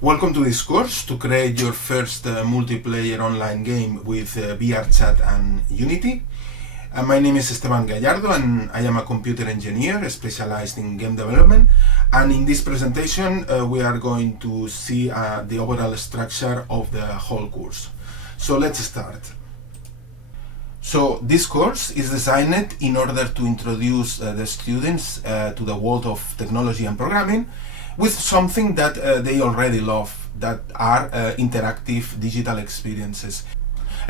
Welcome to this course to create your first multiplayer online game with VRChat and Unity. My name is Esteban Gallardo and I am a computer engineer specialized in game development. And in this presentation we are going to see the overall structure of the whole course. So let's start. So this course is designed in order to introduce the students to the world of technology and programming with something that they already love, that are interactive digital experiences.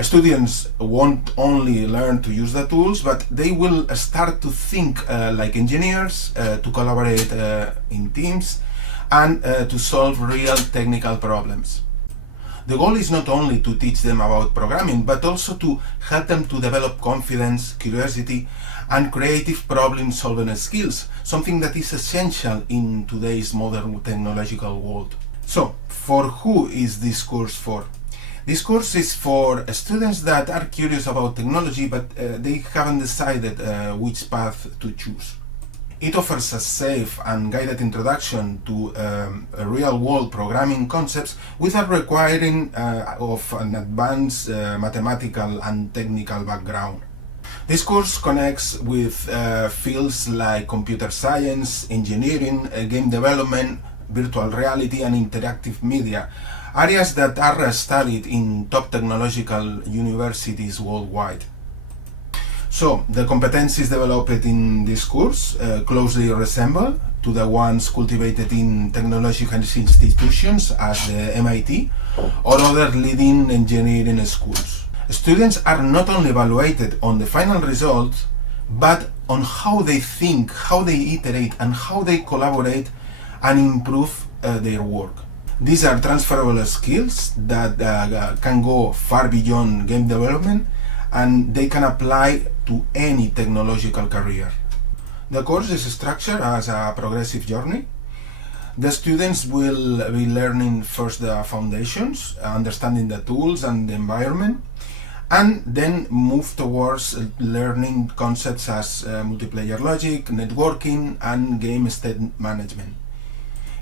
Students won't only learn to use the tools, but they will start to think like engineers, to collaborate in teams, and to solve real technical problems. The goal is not only to teach them about programming, but also to help them to develop confidence, curiosity, and creative problem-solving skills, something that is essential in today's modern technological world. So, for who is this course for? This course is for students that are curious about technology, but they haven't decided which path to choose. It offers a safe and guided introduction to real-world programming concepts without requiring of an advanced mathematical and technical background. This course connects with fields like computer science, engineering, game development, virtual reality, and interactive media, areas that are studied in top technological universities worldwide. So, the competencies developed in this course closely resemble to the ones cultivated in technological institutions as the MIT or other leading engineering schools. Students are not only evaluated on the final result, but on how they think, how they iterate, and how they collaborate and improve their work. These are transferable skills that can go far beyond game development, and they can apply to any technological career. The course is structured as a progressive journey. The students will be learning first the foundations, understanding the tools and the environment, and then move towards learning concepts as multiplayer logic, networking, and game state management.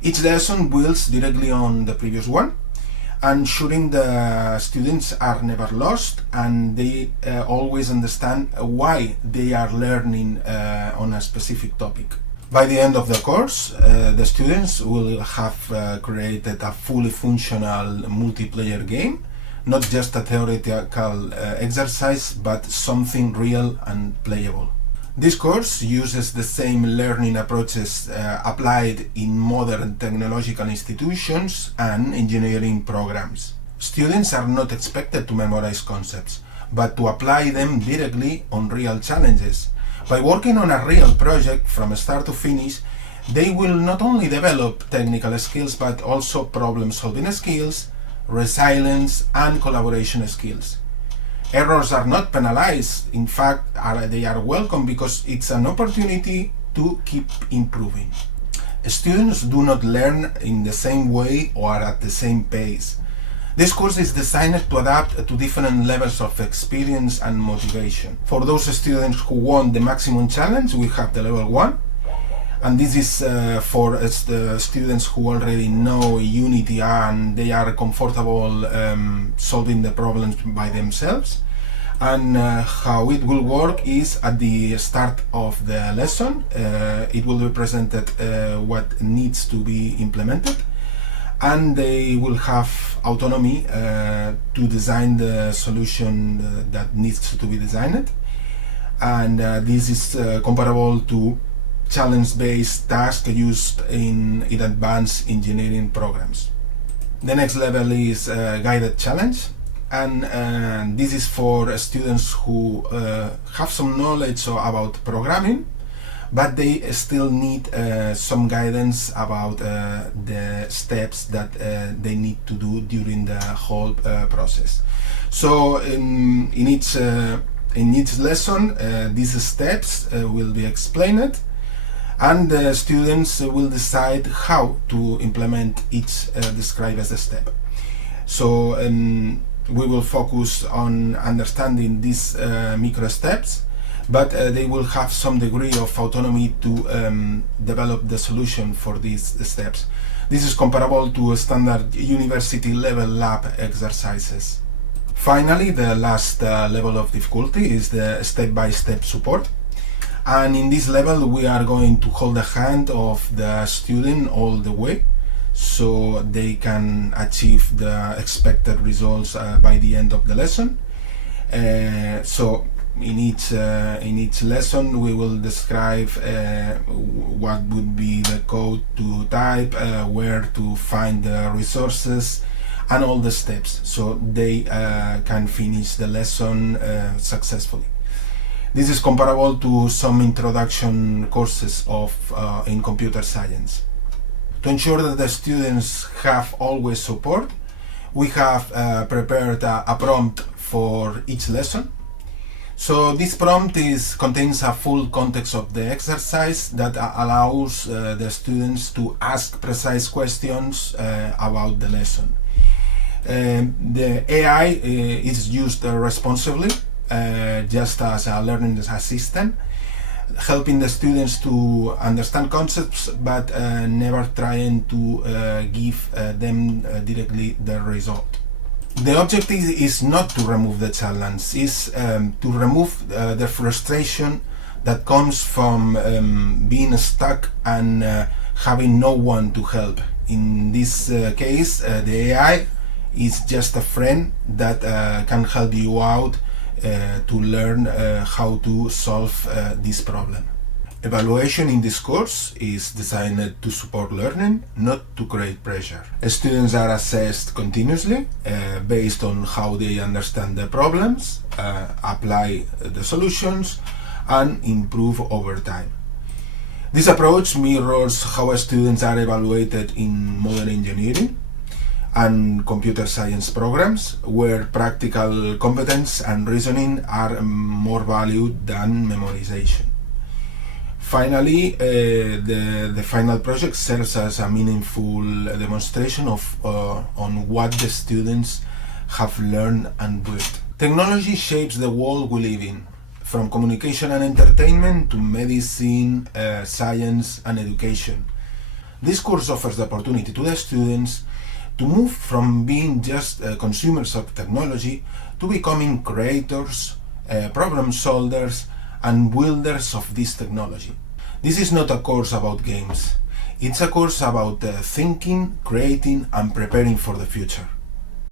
Each lesson builds directly on the previous one, ensuring the students are never lost and they always understand why they are learning on a specific topic. By the end of the course, the students will have created a fully functional multiplayer game, not just a theoretical exercise, but something real and playable. This course uses the same learning approaches applied in modern technological institutions and engineering programs. Students are not expected to memorize concepts, but to apply them directly on real challenges. By working on a real project from start to finish, they will not only develop technical skills, but also problem-solving skills, resilience, and collaboration skills. Errors are not penalized. In fact, they are welcome because it's an opportunity to keep improving. Students do not learn in the same way or at the same pace. This course is designed to adapt to different levels of experience and motivation. For those students who want the maximum challenge, we have the level 1. And this is for the students who already know Unity and they are comfortable solving the problems by themselves. And how it will work is at the start of the lesson, it will be presented what needs to be implemented, and they will have autonomy to design the solution that needs to be designed. And this is comparable to challenge-based tasks used in advanced engineering programs. The next level is guided challenge, and this is for students who have some knowledge about programming, but they still need some guidance about the steps that they need to do during the whole process. So in each lesson, these steps will be explained, and the students will decide how to implement each described as a step. So we will focus on understanding these micro steps, but they will have some degree of autonomy to develop the solution for these steps. This is comparable to standard university level lab exercises. Finally, the last level of difficulty is the step-by-step support. And in this level, we are going to hold the hand of the student all the way, so they can achieve the expected results by the end of the lesson. So in each lesson we will describe what would be the code to type, where to find the resources, and all the steps, so they can finish the lesson successfully. This is comparable to some introduction courses in computer science. To ensure that the students have always support, we have prepared a prompt for each lesson. So this prompt contains a full context of the exercise that allows the students to ask precise questions about the lesson. The AI is used responsibly, just as a learning assistant, helping the students to understand concepts, but never trying to give them directly the result. The objective is not to remove the challenge, it's to remove the frustration that comes from being stuck and having no one to help. In this case, the AI is just a friend that can help you out to learn how to solve this problem. Evaluation in this course is designed to support learning, not to create pressure. Students are assessed continuously based on how they understand the problems, apply the solutions, and improve over time. This approach mirrors how students are evaluated in modern engineering and computer science programs, where practical competence and reasoning are more valued than memorization. Finally, the final project serves as a meaningful demonstration on what the students have learned and built. Technology shapes the world we live in, from communication and entertainment to medicine, science, and education. This course offers the opportunity to the students to move from being just consumers of technology to becoming creators, problem solvers, and builders of this technology. This is not a course about games. It's a course about thinking, creating, and preparing for the future.